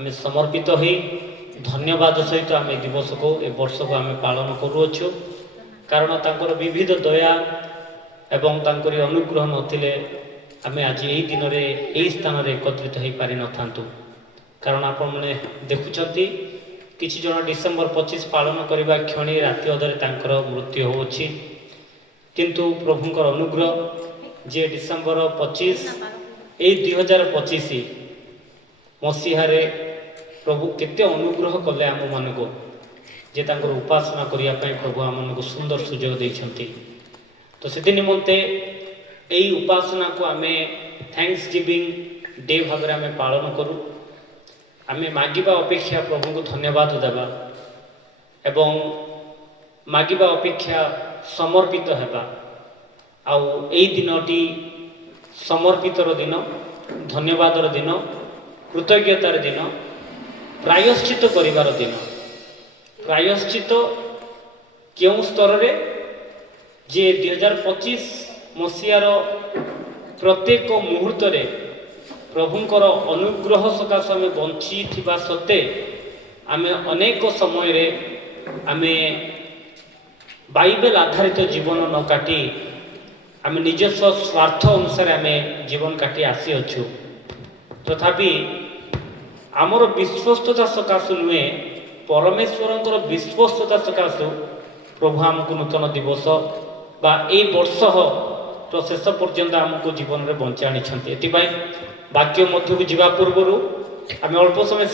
आमे समर्पित होई धन्यवाद सहित आम दिवस को ए वर्ष को आम पालन करुअछु कारण तांकर विविध दया एवं तांकर अनुग्रह नथिले आमे आज यही दिन रे यही स्थान रे एकत्रित हो पारि न थांतु कारण आपण माने देखुचंती किछि जन डिसेंबर 25 पालन करबा क्षणी राति अधरे तांकर मृत्यु होछि किंतु प्रभुंकर अनुग्रह जे डिसेंबर 25 ए 2025 मसीहा रे प्रभु केते अनुग्रह कले आम मान को जे तांकर उपासना करिया पय प्रभु आम मन को सुंदर सुजोग दैछंती तो सेति निमंते एई उपासना को आमे थैंक्स गिविंग डे भाव रे आमे पालन करू आमे मागिबा अपेक्षा प्रभु को धन्यवाद देबा एवं मागिबा अपेक्षा समर्पित हेबा आउ एई दिनटी समर्पितर दिन धन्यवादर दिन कृतज्ञतार दिन प्रायश्चित करिवार दिन प्रायश्चित केउं स्तर रे जे 2025 मसीहार प्रत्येक मुहूर्त रे प्रभुंकर अनुग्रह सकाश आमे बंची थिबा सत्ते आमे अनेक समय रे आमे बाइबल आधारित जीवन न काटी आमे निजस्व स्वार्थ अनुसार आमे जीवन काटी आसी अछु तथापि आमर विश्वस्तता सकाशु नुहे परमेश्वरंकर विश्वस्तता सकाशु प्रभु आमको नूतन दिवस बा ए वर्ष तो शेष पर्यंत आमको जीवन में बंचाणी एपाई वाक्य मध्य को जीवा पूर्व आम अल्प समय